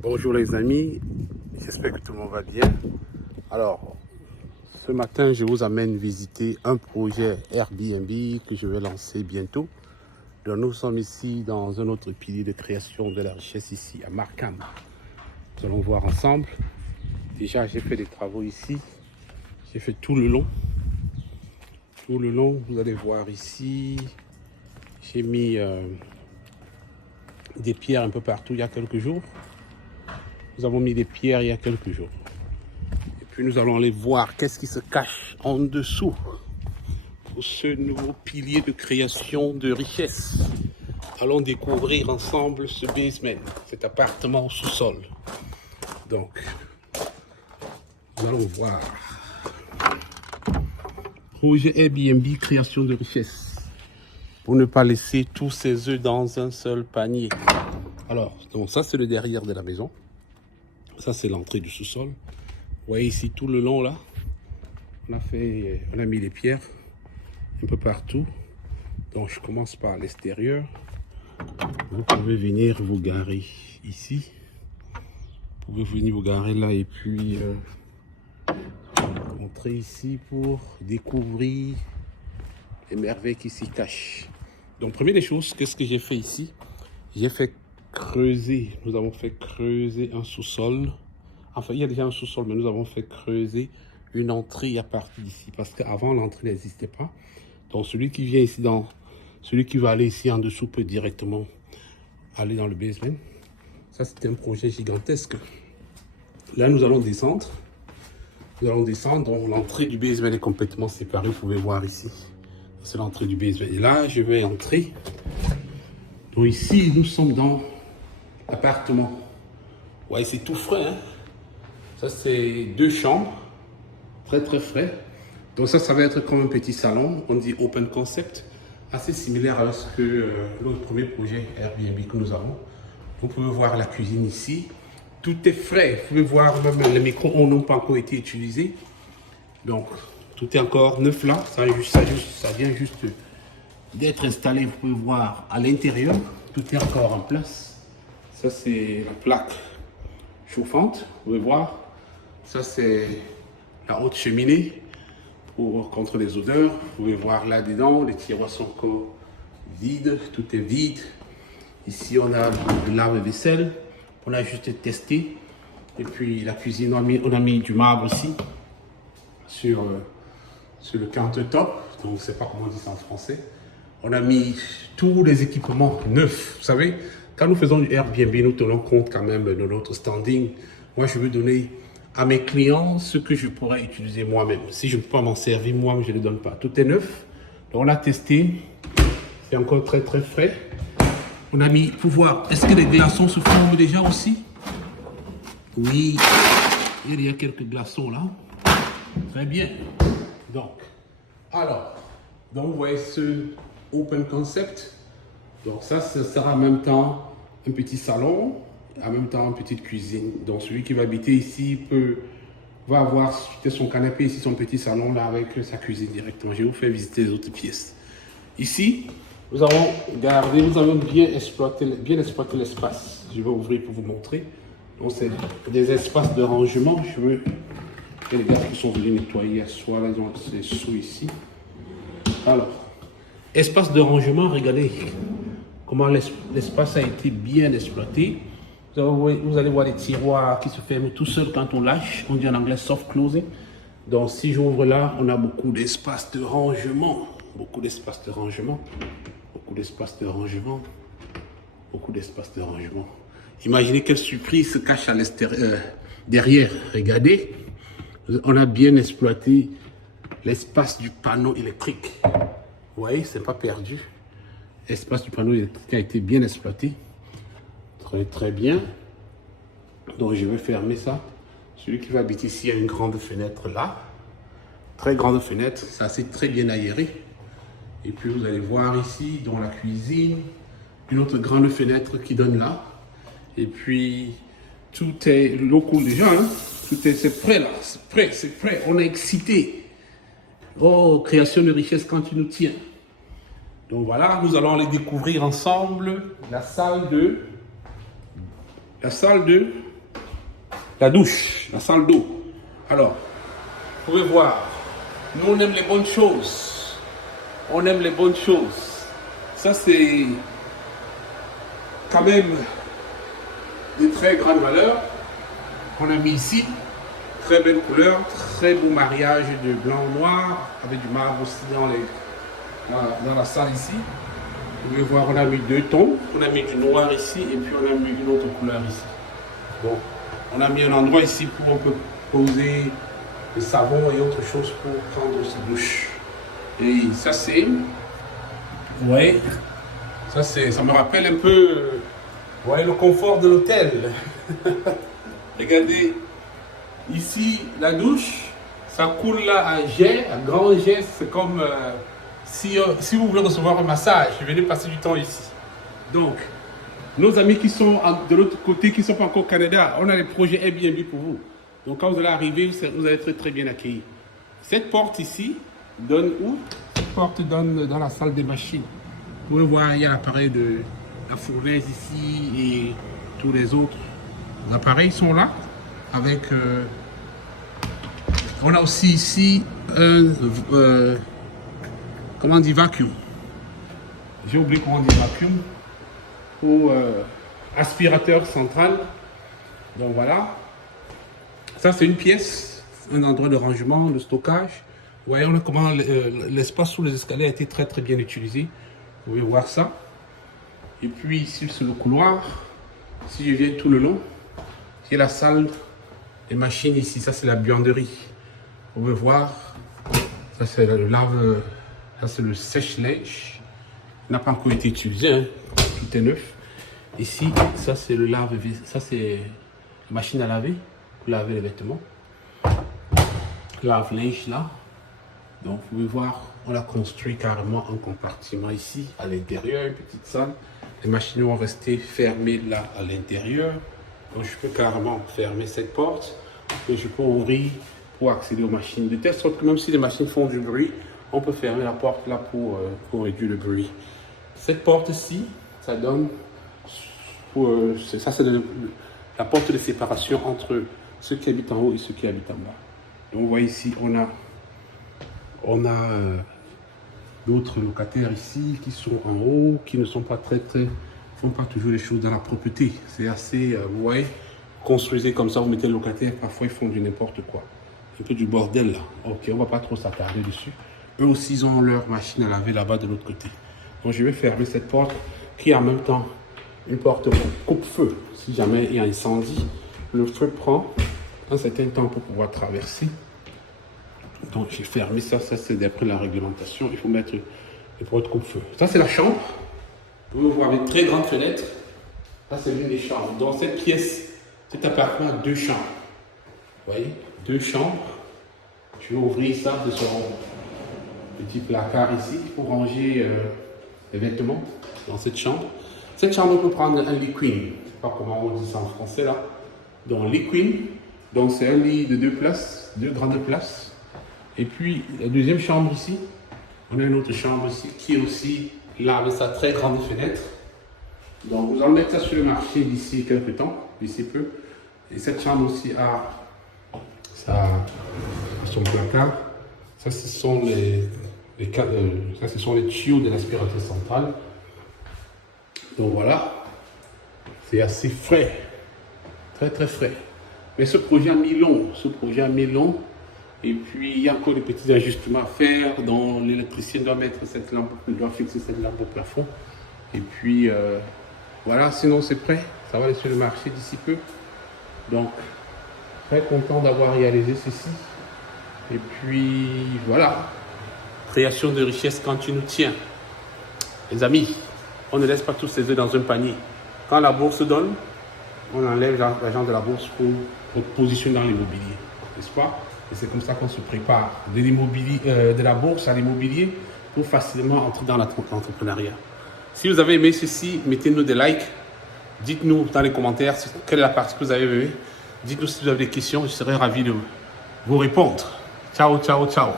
Bonjour les amis, j'espère que tout le monde va bien. Alors, ce matin, je vous amène visiter un projet Airbnb que je vais lancer bientôt. Donc, nous sommes ici dans un autre pilier de création de la richesse ici à Markham. Nous allons voir ensemble. Déjà, j'ai fait des travaux ici. J'ai fait tout le long. Tout le long, vous allez voir ici. J'ai mis des pierres un peu partout il y a quelques jours. Nous avons mis des pierres il y a quelques jours. Et puis nous allons aller voir qu'est-ce qui se cache en dessous pour ce nouveau pilier de création de richesse. Allons découvrir ensemble ce basement, cet appartement au sous-sol. Donc, nous allons voir. Projet Airbnb, création de richesse. Pour ne pas laisser tous ses œufs dans un seul panier. Alors, donc ça c'est le derrière de la maison. Ça c'est l'entrée du sous-sol. Vous voyez ici tout le long là, on a mis les pierres un peu partout. Donc je commence par l'extérieur. Vous pouvez venir vous garer ici. Vous pouvez venir vous garer là et puis entrer ici pour découvrir les merveilles qui s'y cachent. Donc première des choses, qu'est-ce que j'ai fait ici? J'ai fait creuser, nous avons fait creuser un sous-sol. Enfin, il y a déjà un sous-sol, mais nous avons fait creuser une entrée à partir d'ici. Parce qu'avant, l'entrée n'existait pas. Donc, celui qui vient ici, celui qui va aller ici en dessous peut directement aller dans le basement. Ça, c'était un projet gigantesque. Là, nous allons descendre. Nous allons descendre. Donc, l'entrée du basement est complètement séparée. Vous pouvez voir ici. C'est l'entrée du basement. Et là, je vais entrer. Donc, ici, nous sommes dans l'appartement. Ouais, c'est tout frais, hein. Ça, c'est 2 chambres, très très frais. Donc ça va être comme un petit salon, on dit open concept, assez similaire à ce que le premier projet Airbnb que nous avons. Vous pouvez voir la cuisine ici, tout est frais. Vous pouvez voir même les micro-ondes n'ont pas encore été utilisés. Donc tout est encore neuf là, ça vient juste d'être installé. Vous pouvez voir à l'intérieur, tout est encore en place. Ça c'est la plaque chauffante, vous pouvez voir. Ça, c'est la haute cheminée contre les odeurs. Vous pouvez voir là-dedans, les tiroirs sont encore vides, tout est vide. Ici, on a de lave-vaisselle. On a juste testé. Et puis, la cuisine, on a mis du marbre aussi sur le countertop. Donc, je ne sais pas comment on dit ça en français. On a mis tous les équipements neufs. Vous savez, quand nous faisons du Airbnb, nous tenons compte quand même de notre standing. Moi, je veux donner à mes clients ce que je pourrais utiliser moi-même. Si je ne peux pas m'en servir, moi, je ne les donne pas. Tout est neuf. Donc, on a testé. C'est encore très, très frais. On a mis pour voir, est-ce que les glaçons se forment déjà aussi? Oui, il y a quelques glaçons là. Très bien. Donc, vous voyez ce open concept. Donc, ça sera en même temps un petit salon. En même temps, une petite cuisine. Donc, celui qui va habiter ici va avoir son canapé ici, son petit salon là avec sa cuisine directement. Je vais vous faire visiter les autres pièces. Ici, nous avons bien exploité l'espace. Je vais ouvrir pour vous montrer. Donc, c'est des espaces de rangement. Je veux que les gars qui sont venus nettoyer à soi là, donc c'est sous ici. Alors, espace de rangement, regardez comment l'espace a été bien exploité. Vous allez voir les tiroirs qui se ferment tout seuls quand on lâche. On dit en anglais soft closing. Donc si j'ouvre là, on a beaucoup d'espace de rangement. Beaucoup d'espace de rangement. Beaucoup d'espace de rangement. Beaucoup d'espace de rangement. Imaginez quelle surprise se cache à l'extérieur, derrière. Regardez, on a bien exploité l'espace du panneau électrique. Vous voyez, c'est pas perdu. L'espace du panneau électrique a été bien exploité. Très très bien. Donc je vais fermer ça. Celui qui va habiter ici a une grande fenêtre là. Très grande fenêtre. C'est assez très bien aéré. Et puis vous allez voir ici dans la cuisine une autre grande fenêtre qui donne là. Et puis tout est l'eau coule déjà. Hein? C'est prêt là. C'est prêt. On est excité. Oh, création de richesse quand tu nous tiens. Donc voilà, nous allons aller découvrir ensemble la salle de la douche, la salle d'eau. Alors, vous pouvez voir, nous on aime les bonnes choses. On aime les bonnes choses. Ça c'est quand même de très grande valeur. On a mis ici, très belle couleur, très beau mariage de blanc-noir, avec du marbre aussi dans la salle ici. Vous pouvez voir, on a mis 2 tons. On a mis du noir ici et puis on a mis une autre couleur ici. Bon, on a mis un endroit ici pour on peut poser le savon et autre chose pour prendre sa douche. Et ça c'est, ouais, ça me rappelle un peu, ouais, le confort de l'hôtel. Regardez, ici la douche, ça coule là à jet, à grand jet. C'est comme si vous voulez recevoir un massage, venez passer du temps ici. Donc, nos amis qui sont de l'autre côté, qui ne sont pas encore au Canada, on a des projets Airbnb pour vous. Donc quand vous allez arriver, vous allez être très bien accueillis. Cette porte ici donne où? Cette porte donne dans la salle des machines. Vous pouvez voir, il y a l'appareil de la fournaise ici et tous les autres appareils sont là. Avec, on a aussi ici comment on dit vacuum. J'ai oublié comment on dit vacuum. Ou aspirateur central. Donc voilà. Ça c'est une pièce, un endroit de rangement, de stockage. Vous voyez, on a comment l'espace sous les escaliers a été très très bien utilisé. Vous pouvez voir ça. Et puis ici sur le couloir, si je viens tout le long, j'ai la salle des machines ici. Ça c'est la buanderie. Vous pouvez voir, ça c'est le lave, ça c'est le sèche-linge. Il n'a pas encore été utilisé, hein. Tout est neuf. Ici, ça c'est le lave, ça c'est la machine à laver pour laver les vêtements. Lave-linge là. Donc vous pouvez voir, on a construit carrément un compartiment ici à l'intérieur, une petite salle. Les machines vont rester fermées là à l'intérieur. Donc je peux carrément fermer cette porte et je peux ouvrir pour accéder aux machines. De telle sorte que même si les machines font du bruit, on peut fermer la porte là pour réduire le bruit. Cette porte-ci, ça donne, ça c'est la porte de séparation entre ceux qui habitent en haut et ceux qui habitent en bas. Donc vous voyez ici, on a d'autres locataires ici qui sont en haut, qui ne sont pas font pas toujours les choses dans la propreté. C'est assez, vous voyez, construisez comme ça, vous mettez le locataire, parfois ils font du n'importe quoi. Un peu du bordel là. Ok, on va pas trop s'attarder dessus. Eux aussi, ils ont leur machine à laver là-bas de l'autre côté. Donc je vais fermer cette porte qui est en même temps une porte coupe-feu. Si jamais il y a un incendie, le feu prend un certain temps pour pouvoir traverser. Donc j'ai fermé ça, c'est d'après la réglementation. Il faut mettre les portes coupe-feu. Ça c'est la chambre. Vous voyez avec très grande fenêtre. Ça c'est l'une des chambres. Dans cette pièce, cet appartement a 2 chambres. Vous voyez, 2 chambres. Je vais ouvrir ça de son petit placard ici pour ranger les vêtements dans cette chambre. Cette chambre peut prendre un lit queen. Je ne sais pas comment on dit ça en français là. Donc lit queen. Donc c'est un lit de 2 places, 2 grandes places. Et puis la deuxième chambre ici, on a une autre chambre ici qui est aussi là avec sa très grande fenêtre. Donc vous allez mettre ça sur le marché d'ici quelques temps, d'ici peu. Et cette chambre aussi a son placard. Ça ce sont les tuyaux de l'aspirateur central. Donc voilà, c'est assez frais, très très frais. Mais ce projet a mis long, Et puis il y a encore des petits ajustements à faire, dont l'électricien doit mettre cette lampe, doit fixer cette lampe au plafond. Et puis voilà, sinon c'est prêt, ça va aller sur le marché d'ici peu. Donc très content d'avoir réalisé ceci. Et puis voilà, création de richesse quand tu nous tiens. Les amis, on ne laisse pas tous ses œufs dans un panier. Quand la bourse donne, on enlève l'argent de la bourse pour positionner dans l'immobilier, n'est-ce pas? Et c'est comme ça qu'on se prépare de la bourse à l'immobilier pour facilement entrer dans l'entrepreneuriat. Si vous avez aimé ceci, mettez-nous des likes. Dites-nous dans les commentaires quelle est la partie que vous avez aimée. Dites-nous si vous avez des questions, je serai ravi de vous répondre. Ciao, ciao, ciao.